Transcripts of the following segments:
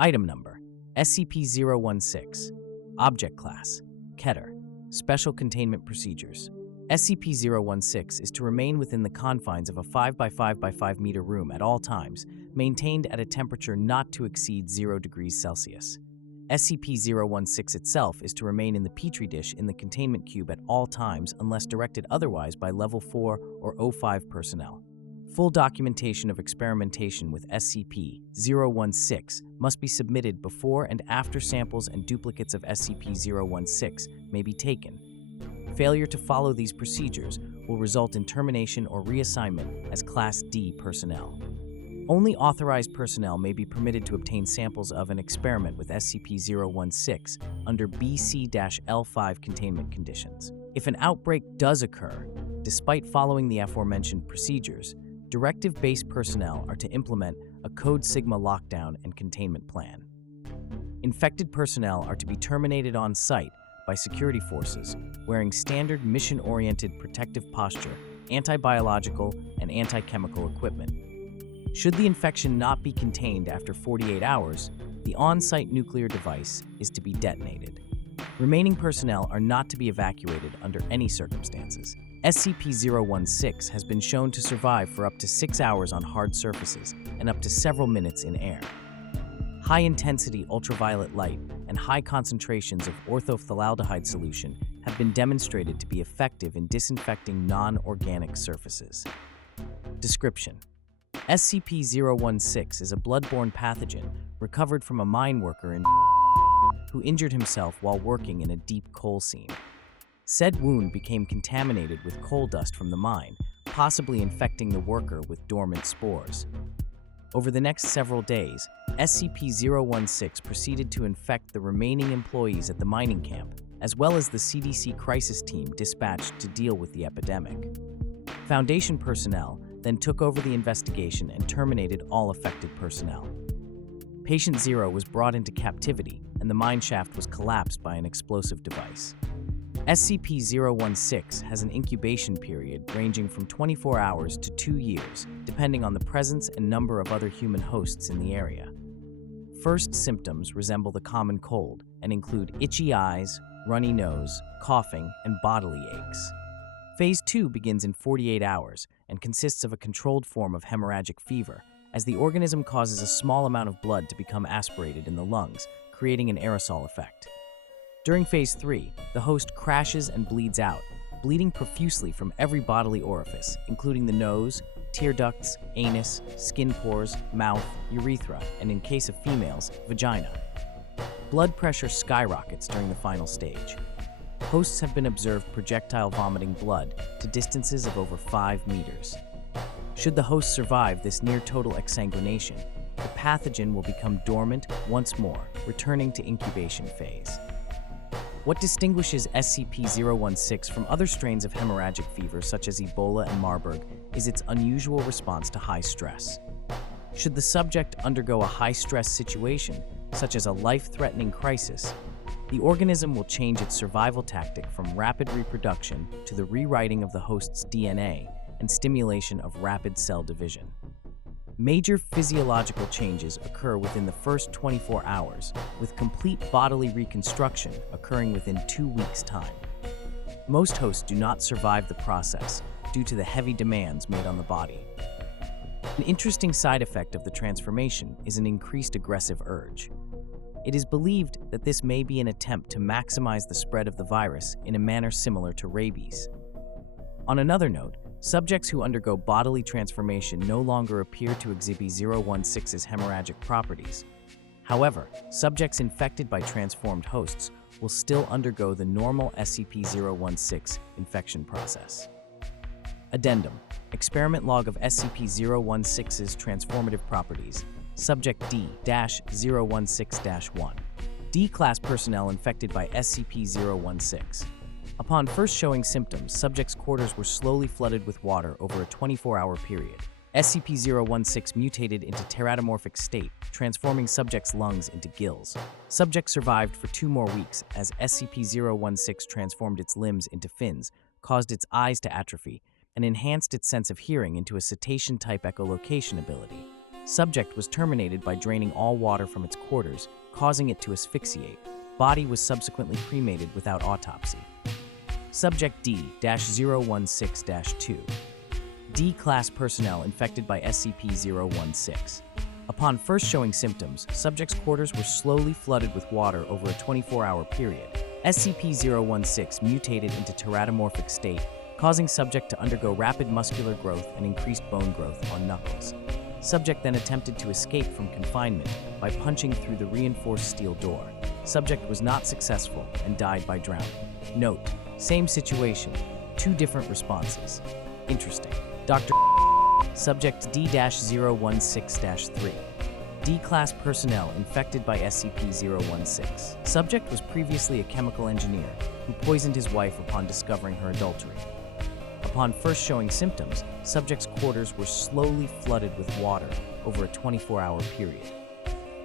Item Number: SCP-016. Object Class: Keter. Special Containment Procedures. SCP-016 is to remain within the confines of a 5 by 5 by 5 meter room at all times, maintained at a temperature not to exceed 0 degrees Celsius. SCP-016 itself is to remain in the Petri dish in the containment cube at all times unless directed otherwise by Level 4 or O5 personnel. Full documentation of experimentation with SCP-016 must be submitted before and after samples and duplicates of SCP-016 may be taken. Failure to follow these procedures will result in termination or reassignment as Class D personnel. Only authorized personnel may be permitted to obtain samples of and experiment with SCP-016 under BC-L5 containment conditions. If an outbreak does occur, despite following the aforementioned procedures, Directive-based personnel are to implement a Code Sigma lockdown and containment plan. Infected personnel are to be terminated on site by security forces wearing standard mission-oriented protective posture, anti-biological, and anti-chemical equipment. Should the infection not be contained after 48 hours, the on-site nuclear device is to be detonated. Remaining personnel are not to be evacuated under any circumstances. SCP-016 has been shown to survive for up to 6 hours on hard surfaces and up to several minutes in air. High-intensity ultraviolet light and high concentrations of orthophthalealdehyde solution have been demonstrated to be effective in disinfecting non-organic surfaces. Description: SCP-016 is a blood-borne pathogen recovered from a mine worker who injured himself while working in a deep coal seam. Said wound became contaminated with coal dust from the mine, possibly infecting the worker with dormant spores. Over the next several days, SCP-016 proceeded to infect the remaining employees at the mining camp, as well as the CDC crisis team dispatched to deal with the epidemic. Foundation personnel then took over the investigation and terminated all affected personnel. Patient 0 was brought into captivity, and the mine shaft was collapsed by an explosive device. SCP-016 has an incubation period ranging from 24 hours to 2 years, depending on the presence and number of other human hosts in the area. First symptoms resemble the common cold and include itchy eyes, runny nose, coughing, and bodily aches. Phase 2 begins in 48 hours and consists of a controlled form of hemorrhagic fever, as the organism causes a small amount of blood to become aspirated in the lungs, creating an aerosol effect. During Phase 3, the host crashes and bleeds out, bleeding profusely from every bodily orifice, including the nose, tear ducts, anus, skin pores, mouth, urethra, and in case of females, vagina. Blood pressure skyrockets during the final stage. Hosts have been observed projectile vomiting blood to distances of over 5 meters. Should the host survive this near-total exsanguination, the pathogen will become dormant once more, returning to incubation phase. What distinguishes SCP-016 from other strains of hemorrhagic fever such as Ebola and Marburg is its unusual response to high stress. Should the subject undergo a high-stress situation, such as a life-threatening crisis, the organism will change its survival tactic from rapid reproduction to the rewriting of the host's DNA and stimulation of rapid cell division. Major physiological changes occur within the first 24 hours, with complete bodily reconstruction occurring within 2 weeks' time. Most hosts do not survive the process due to the heavy demands made on the body. An interesting side effect of the transformation is an increased aggressive urge. It is believed that this may be an attempt to maximize the spread of the virus in a manner similar to rabies. On another note, subjects who undergo bodily transformation no longer appear to exhibit 016's hemorrhagic properties. However, subjects infected by transformed hosts will still undergo the normal SCP-016 infection process. Addendum: Experiment log of SCP-016's transformative properties. Subject D-016-1. D-Class personnel infected by SCP-016. Upon first showing symptoms, subjects' quarters were slowly flooded with water over a 24-hour period. SCP-016 mutated into teratomorphic state, transforming subjects' lungs into gills. Subject survived for 2 more weeks as SCP-016 transformed its limbs into fins, caused its eyes to atrophy, and enhanced its sense of hearing into a cetacean-type echolocation ability. Subject was terminated by draining all water from its quarters, causing it to asphyxiate. Body was subsequently cremated without autopsy. Subject D-016-2. D-Class personnel infected by SCP-016. Upon first showing symptoms, subject's quarters were slowly flooded with water over a 24-hour period. SCP-016 mutated into teratomorphic state, causing subject to undergo rapid muscular growth and increased bone growth on knuckles. Subject then attempted to escape from confinement by punching through the reinforced steel door. Subject was not successful and died by drowning. Note: same situation, two different responses. Interesting. Dr. Subject D-016-3. D-Class personnel infected by SCP-016. Subject was previously a chemical engineer who poisoned his wife upon discovering her adultery. Upon first showing symptoms, subject's quarters were slowly flooded with water over a 24-hour period.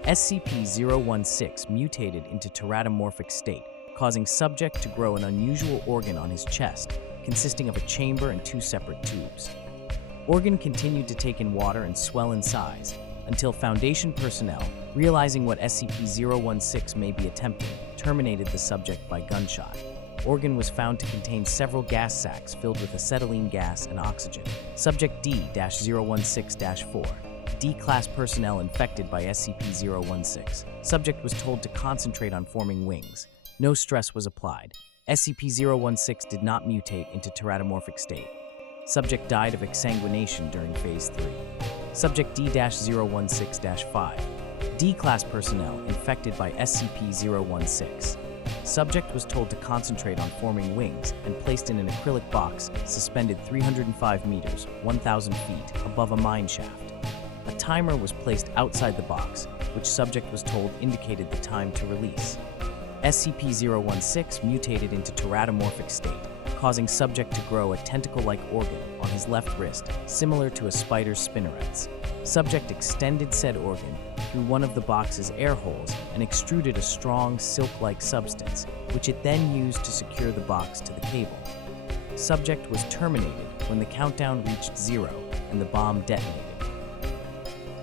SCP-016 mutated into teratomorphic state, causing subject to grow an unusual organ on his chest, consisting of a chamber and two separate tubes. Organ continued to take in water and swell in size, until Foundation personnel, realizing what SCP-016 may be attempting, terminated the subject by gunshot. Organ was found to contain several gas sacs filled with acetylene gas and oxygen. Subject D-016-4. D-Class personnel infected by SCP-016. Subject was told to concentrate on forming wings. No stress was applied. SCP-016 did not mutate into teratomorphic state. Subject died of exsanguination during Phase 3. Subject D-016-5. D-Class personnel infected by SCP-016. Subject was told to concentrate on forming wings and placed in an acrylic box suspended 305 meters, 1,000 feet, above a mine shaft. A timer was placed outside the box, which subject was told indicated the time to release. SCP-016 mutated into teratomorphic state, causing subject to grow a tentacle-like organ on his left wrist, similar to a spider's spinnerets. Subject extended said organ through one of the box's air holes and extruded a strong, silk-like substance, which it then used to secure the box to the cable. Subject was terminated when the countdown reached 0 and the bomb detonated.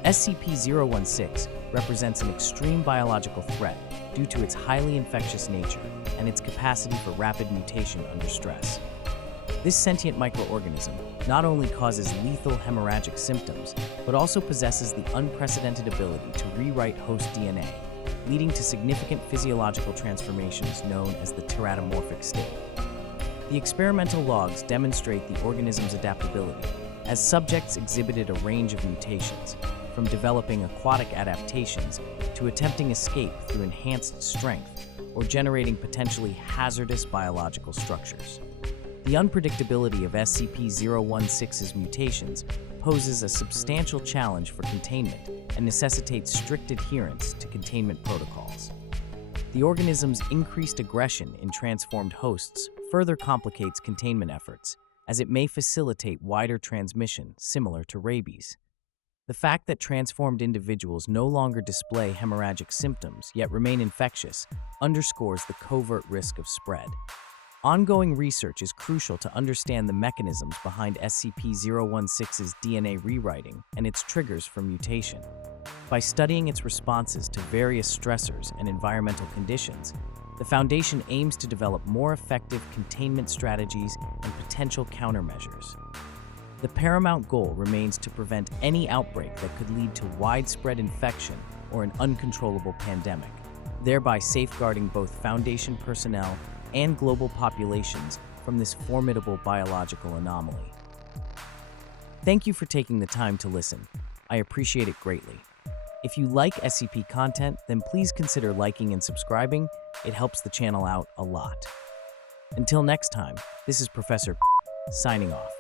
SCP-016 represents an extreme biological threat due to its highly infectious nature and its capacity for rapid mutation under stress. This sentient microorganism not only causes lethal hemorrhagic symptoms, but also possesses the unprecedented ability to rewrite host DNA, leading to significant physiological transformations known as the teratomorphic state. The experimental logs demonstrate the organism's adaptability, as subjects exhibited a range of mutations, from developing aquatic adaptations to attempting escape through enhanced strength or generating potentially hazardous biological structures. The unpredictability of SCP-016's mutations poses a substantial challenge for containment and necessitates strict adherence to containment protocols. The organism's increased aggression in transformed hosts further complicates containment efforts, as it may facilitate wider transmission similar to rabies. The fact that transformed individuals no longer display hemorrhagic symptoms yet remain infectious underscores the covert risk of spread. Ongoing research is crucial to understand the mechanisms behind SCP-016's DNA rewriting and its triggers for mutation. By studying its responses to various stressors and environmental conditions, the Foundation aims to develop more effective containment strategies and potential countermeasures. The paramount goal remains to prevent any outbreak that could lead to widespread infection or an uncontrollable pandemic, thereby safeguarding both Foundation personnel and global populations from this formidable biological anomaly. Thank you for taking the time to listen. I appreciate it greatly. If you like SCP content, then please consider liking and subscribing. It helps the channel out a lot. Until next time, this is Professor signing off.